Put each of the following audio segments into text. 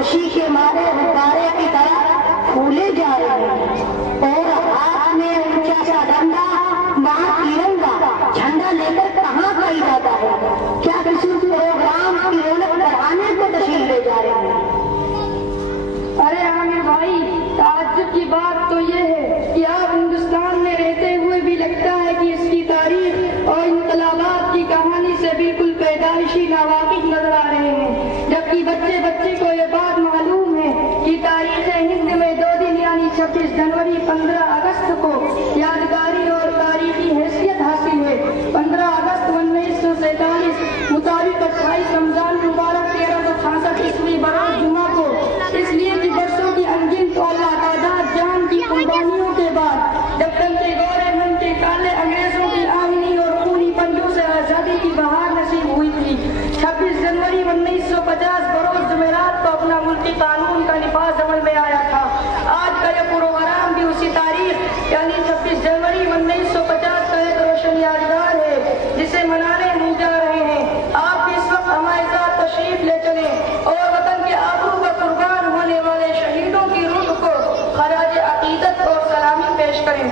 خوشی کے مارے غبارے کی طرح پھولے جا رہے ہیں اور ہاتھ میں اونچا سا ڈنڈا وہاں ترنگا جھنڈا لے کر کہاں کھائی جاتا ہے؟ کیا کسی پروگرام کی رونق بڑھانے کو تشریف لے جا رہے ہیں؟ ارے عامر بھائی، تعجب کی بات تو یہ ہے کہ آپ ہندوستان میں رہتے ہوئے بھی لگتا ہے کہ اس کی تاریخ اور انقلابات کی کہانی سے بالکل پیدائشی ناواقف نظر آ رہے ہیں، جبکہ بچے بچے کو یہ بات معلوم ہے کہ تاریخ ہند میں 2 دن یعنی 26 جنوری 15 اگست کو یادگاری اور تاریخی حیثیت حاصل ہے۔ 15 اگست 1947 مطابق 28 رمضان مبارک 1366 عیسوی بروز جمعہ کو، اس لیے کہ برسوں کی انگن اور لاتعداد جان کی قربانیوں کے بعد جب تک کے گورے من کے کالے انگریزوں کی آہنی اور خونی پنجوں سے آزادی کی بہار نصیب ہوئی تھی، 26 جنوری 1950 بروز جمعرات کو اپنا ملکی قانون کا نفاذ عمل میں آیا تھا۔ آج کا یہ پروگرام بھی اسی تاریخ یعنی 26 جنوری 1950 کا ایک روشن یادگار ہے جسے منانے ہم جا رہے ہیں۔ آپ بھی اس وقت ہمارے ساتھ تشریف لے چلیں اور وطن کے آبرو کا قربان ہونے والے شہیدوں کی روح کو خراج عقیدت اور سلامی پیش کریں۔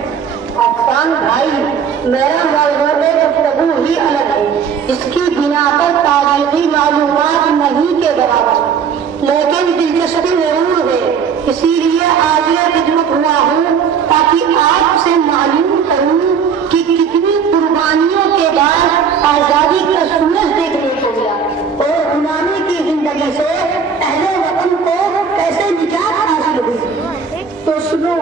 عفان بھائی، میرا موضوع گفتگو ہی الگ ہے، اس کی بنا پر تاریخی معلومات نہیں کے برابر، لیکن دلچسپی ضرور ہے، اسی لیے آج یہ خدمت ہوا ہوں تاکہ آپ سے معلوم کروں کہ کتنی قربانیوں کے بعد آزادی کا سورج دیکھنے کو ملا اور غلامی کی زندگی سے اہل وطن کو کیسے نجات حاصل ہوئی۔ تو سنو،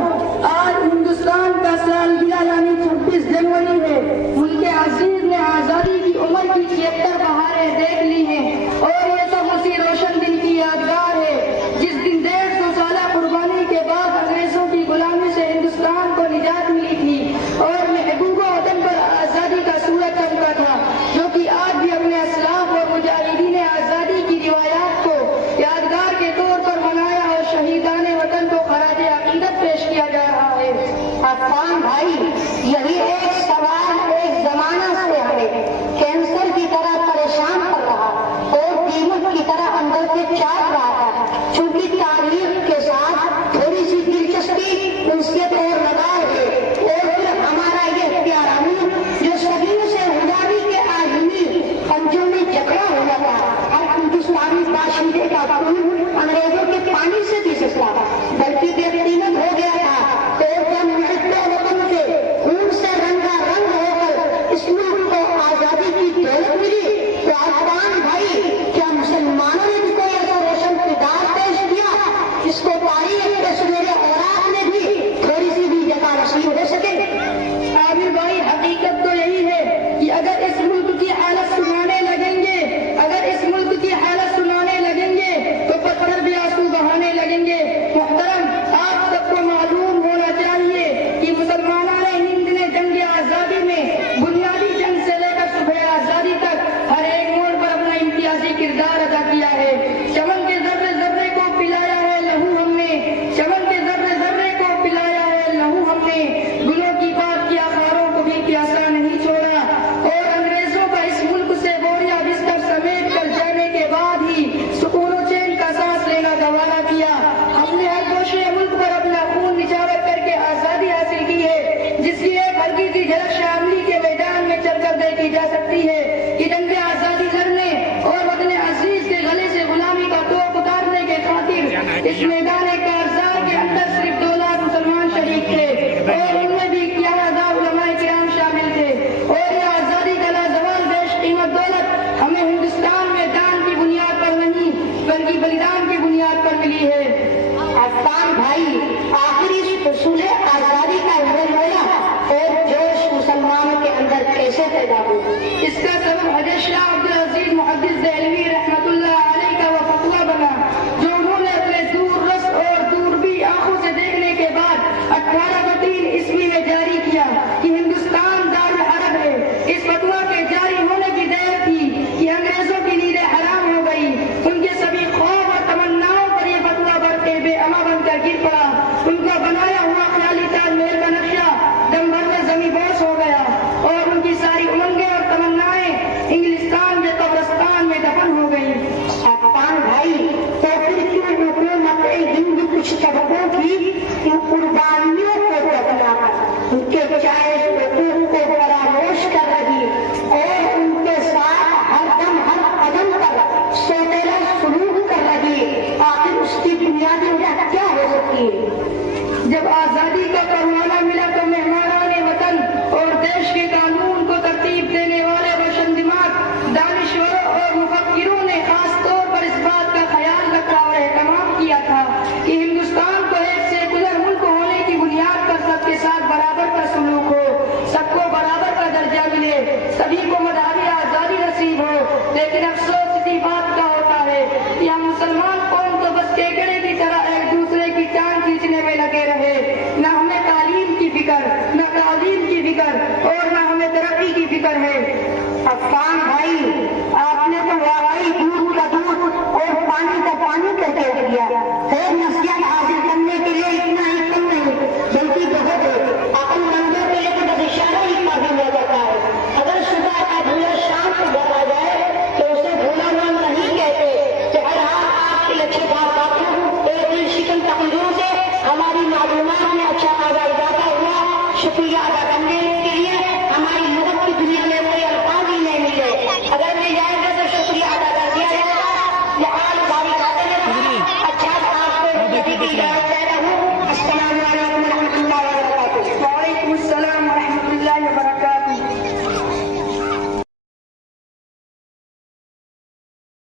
آج ہندوستان کا سالگرہ یعنی 26 جنوری ہے۔ ملک عزیز نے آزادی کی عمر کی 76 بہاریں دیکھ لی ہیں اور یہ سب اسی روشن دن کی یادگار ہے جس دن 150 سالہ قربانی کے بعد انگریزوں کی غلامی سے ہندوستان کو نجات ملی تھی اور محبوب وطن پر آزادی کا سورج چمکا تھا، جو کہ آج بھی اپنے اسلاف اور مجاہدین آزادی کی روایات کو یادگار کے طور پر منایا اور شہیدان وطن کو خراج عقیدت پیش کیا جا رہا ہے۔ عفان بھائی، یہی ایک سوال ایک زمانہ سے ہمیں کینسر کی طرح پریشان کر رہا اور قیمت کی طرح اندر سے چاٹ رہا تھا، چونکہ تاریخ کے ساتھ تھوڑی سی دلچسپی انسیت اور لگاؤ ہے اور پھر ہمارا یہ پیارا ملک جو صدیوں سے غلامی کے عالمی پنجوں میں جکڑا ہوا تھا، ہر ہندوستانی باشندے کا خون انگریزوں کے پانی سے بھی